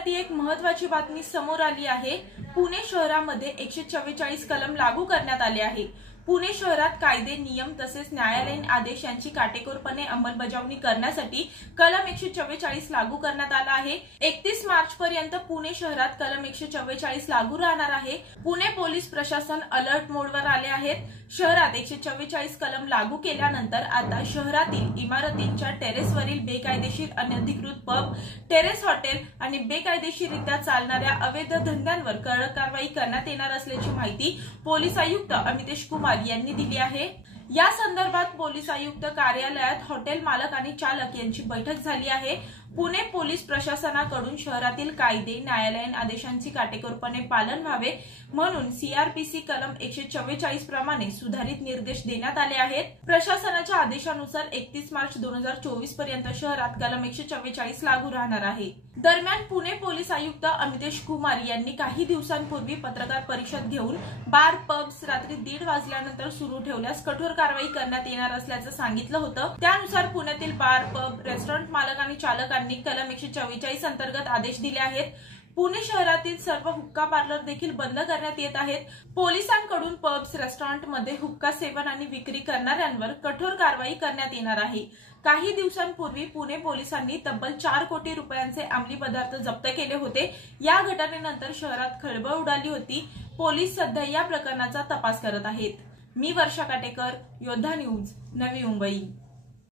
आपल्यासाठी एक महत्त्वाची बातमी समोर आली आहे। पुणे शहरामध्ये 144 कलम लागू करण्यात आले आहे। पुणे शहरात कायदे, नियम तसेच न्यायालयीन आदेश यांची काटेकोरपणे अंमलबजावणी करण्यासाठी कलम 144 लागू करण्यात आला आहे। 31 मार्च पर्यंत पुणे शहरात कलम 144 लागू राहणार आहे। पुणे पोलीस प्रशासन अलर्ट मोडवर आले आहेत। शहरात 144 कलम लागू केल्यानंतर आता शहरातील इमारतींच्या टेरेसवरील बेकायदेशीर अनधिकृत पब, टेरेस हॉटेल आणि बेकायदेशीररित्या चालणाऱ्या अवैध धंद्यांवर कडक कारवाई करण्यात येणार असल्याची माहिती पोलीस आयुक्त अमितेश कुमार यांनी दिली आहे। या संदर्भात पोलीस आयुक्त कार्यालयात हॉटेल मालक आणि चालक यांची बैठक झाली आहे। पुणे पोलीस प्रशासनाकडून शहरातील कायदे, न्यायालयीन आदेशांची काटेकोरपणे पालन व्हावे म्हणून सीआरपीसी कलम 144 प्रमाणे सुधारित निर्देश देण्यात आले आहेत। प्रशासनाच्या आदेशानुसार 31 मार्च 2024 पर्यंत शहरात कलम 144 लागू राहणार आहे। दरम्यान पुणे पोलीस आयुक्त अमितेश कुमार यांनी काही दिवसांपूर्वी पत्रकार परिषद घेऊन बार, पब्स रात्री 1:30 वाजल्यानंतर सुरू ठेवल्यास कठोर कारवाई करण्यात येणार असल्याचं सांगितलं होतं। त्यानुसार पुण्यातील बार, पब, रेस्टॉरंट मालक आणि चालकांनी कलम 144 अंतर्गत आदेश दिले आहेत। पुणे शहरातील सर्व हुक्का पार्लर देखील बंद करण्यात येत आहेत। पोलिसांकडून पब्स, रेस्टॉरंटमध्ये हुक्का सेवन आणि विक्री करणाऱ्यांवर कठोर कारवाई करण्यात येणार आहे। काही दिवसांपूर्वी पुणे पोलिसांनी तब्बल 4 कोटी रुपयांचे अंमली पदार्थ जप्त केले होते। या घटनेनंतर शहरात खळबळ उडाली होती। पोलीस सध्या या प्रकरणाचा तपास करत आहेत। मी वर्षा काटेकर, योद्धा न्यूज, नवी मुंबई।